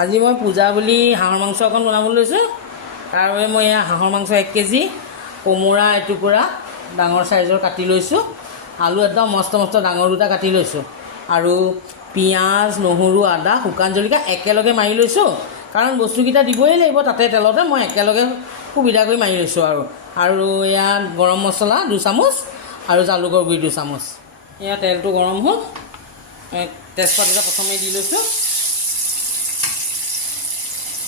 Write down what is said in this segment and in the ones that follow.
আজি মই পূজা বুলি হাঁহৰ মাংস অকণ বনাবলৈ লৈছোঁ। তাৰ বাবে মই এয়া হাঁহৰ মাংস 1 কেজি, কোমোৰা এটুকুৰা ডাঙৰ সাইজৰ কাটি লৈছোঁ, আলু একদম মস্ত মস্ত ডাঙৰ দুটা কাটি লৈছোঁ, আৰু পিঁয়াজ, নহৰু, আদা, শুকান জলকীয়া একেলগে মাৰি লৈছোঁ, কাৰণ বস্তুকেইটা দিবই লাগিব তাতে তেলতে। মই একেলগে সুবিধা কৰি মাৰি লৈছোঁ। আৰু ইয়াত গৰম মছলা 2 চামুচ আৰু জালুকৰ গুড়ি 2 চামুচ। এয়া তেলটো গৰম হ'ল, তেজপাত এটা প্ৰথমে দি লৈছোঁ।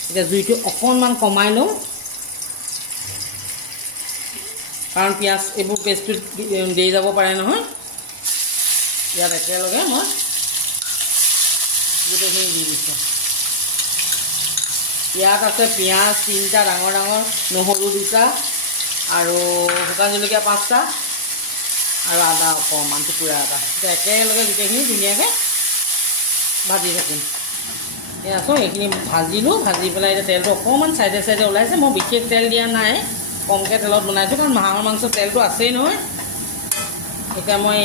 এতিয়া জুইটো অকণমান কমাই লওঁ, কাৰণ পিঁয়াজ এইবোৰ পেষ্টটো দেৰি যাব পাৰে নহয়। ইয়াত একেলগে মই গোটেইখিনি দি দিছোঁ। ইয়াত আছে পিঁয়াজ 3টা ডাঙৰ ডাঙৰ, নহৰু 2টা, আৰু শুকান জলকীয়া 5টা, আৰু আদা অকণমান টুকুৰা এটা। এতিয়া একেলগে গোটেইখিনি ধুনীয়াকৈ ভাজি থাকিম। এয়া আছোঁ, এইখিনি ভাজিলোঁ। ভাজি পেলাই এতিয়া তেলটো অকণমান চাইডে চাইডে ওলাইছে। মই বিশেষ তেল দিয়া নাই, কমকৈ তেলত বনাইছোঁ, কাৰণ হাঁহৰ মাংসত তেলটো আছেই নহয়। এতিয়া মই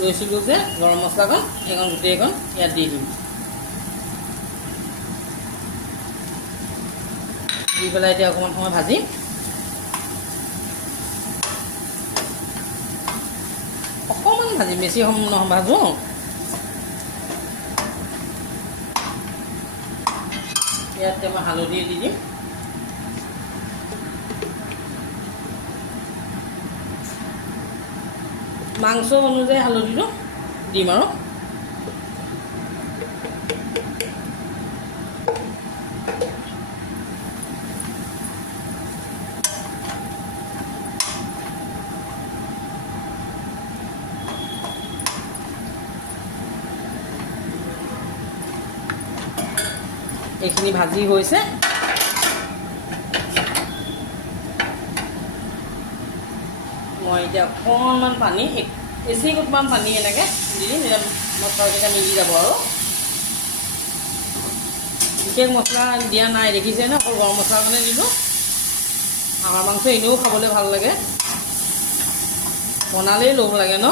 লৈছিলোঁ যে গৰম মছলাকণ, এইকণ গোটেইকণ ইয়াত দি দিম। দি পেলাই এতিয়া অকণমান সময় ভাজিম। অকণমান ভাজিম, বেছি সময় ভাজোঁ। ইয়াতে মই হালধি দি দিম। মাংস অনুযায়ী হালধিটো দিম আৰু এইখিনি ভাজি হৈছে। মই এতিয়া অকণমান পানী, এচিকোটমান পানী এনেকৈ দি দিম। এতিয়া মছলাকেইটা মিলি যাব। আৰু বিশেষ মছলা দিয়া নাই, দেখিছে ন, অকল গৰম মছলা কাৰণে দিলোঁ। হাঁহৰ মাংস এনেও খাবলৈ ভাল লাগে, বনালেই লোভ লাগে ন।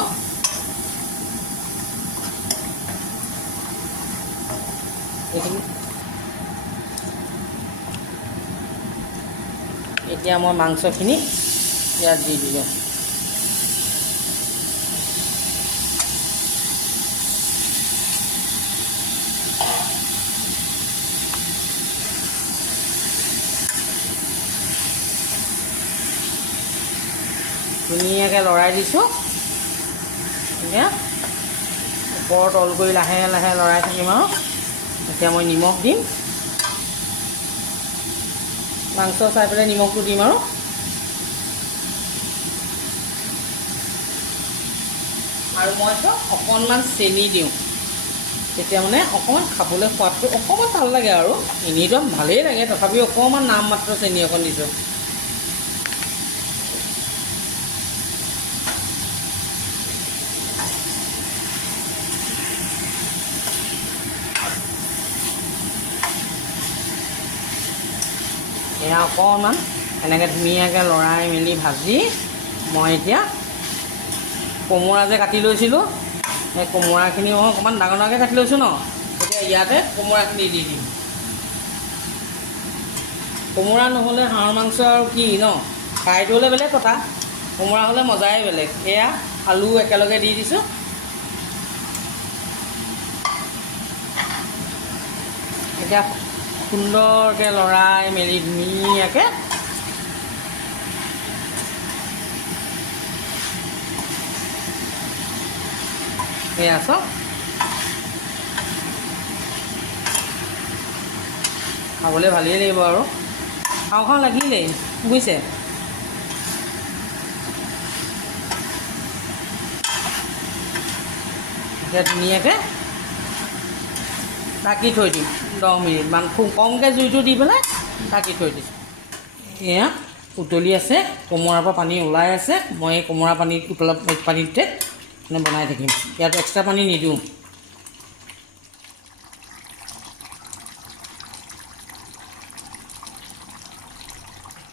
এইখিনি এতিয়া মই মাংসখিনি ইয়াত দি দিলোঁ। ধুনীয়াকৈ লৰাই দিছোঁ। এতিয়া ওপৰত তল কৰি লাহে লাহে লৰাই থাকিম। আৰু এতিয়া মই নিমখ দিম, মাংস চাই পেলাই নিমখটো দিম। আৰু মই অকণমান চেনি দিওঁ, তেতিয়া মানে অকণমান খাবলৈ সোৱাদটো অকণমান ভাল লাগে। আৰু এনেইতো ভালেই লাগে, তথাপিও অকণমান নাম মাত্ৰ চেনি অকণ দিছোঁ। এয়া অকণমান এনেকৈ ধুনীয়াকৈ লৰাই মেলি ভাজি, মই এতিয়া কোমোৰা যে কাটি লৈছিলোঁ, সেই কোমোৰাখিনি মই অকণমান ডাঙৰ ডাঙৰকৈ কাটি লৈছোঁ ন। এতিয়া ইয়াতে কোমোৰাখিনি দি দিম। কোমোৰা নহ'লে হাঁহৰ মাংস আৰু কি ন, ফ্ৰাইটো হ'লে বেলেগ কথা, কোমোৰা হ'লে মজাই বেলেগ। এয়া আলু একেলগে দি দিছোঁ। এতিয়া সুন্দৰকৈ লৰাই মেলি ধুনীয়াকৈ এয়া চাওক, খাবলৈ ভালেই লাগিব আৰু খাওঁ খাওঁ লাগিলেই, বুজিছে। এতিয়া ধুনীয়াকৈ ঢাকি থৈ দিম 10 মিনিটমান, খুব কমকৈ জুইটো দি পেলাই ঢাকি থৈ দিম। এয়া উতলি আছে, কোমোৰাৰ পৰা পানী ওলাই আছে। মই এই কোমোৰা উতলা পানীতে মানে বনাই থাকিম। ইয়াত এক্সট্ৰা পানী নিদিওঁ।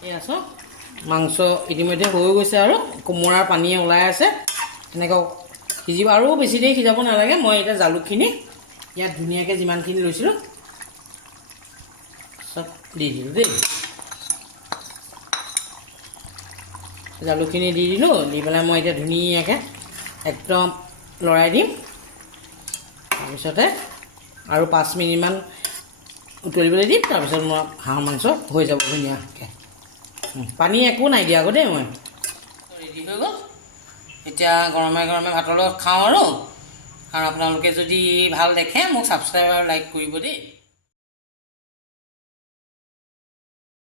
এয়া চাওক, মাংস ইতিমধ্যে হৈ গৈছে, আৰু কোমোৰাৰ পানীয়ে ওলাই আছে। এনেকৈ সিজিব, আৰু বেছি দেৰি সিজাব নালাগে। মই এতিয়া জালুকখিনি ইয়াত ধুনীয়াকৈ যিমানখিনি লৈছিলোঁ চব দি দিলোঁ দেই জালুকখিনি দি দিলোঁ দি পেলাই মই এতিয়া ধুনীয়াকৈ একদম লৰাই দিম তাৰপিছতে আৰু 5 মিনিটমান উতলিবলৈ দিম তাৰপিছত মোৰ হাঁহৰ মাংস হৈ যাব ধুনীয়াকৈ পানী একো নাই দিয়া আকৌ দেই মই ৰেডি হৈ গ'ল এতিয়া গৰমে গৰমে ভাতৰ লগত খাওঁ আৰু আপোনালোকে যদি ভাল দেখে মোক ছাবস্ক্ৰাইব আৰু লাইক কৰিব দেই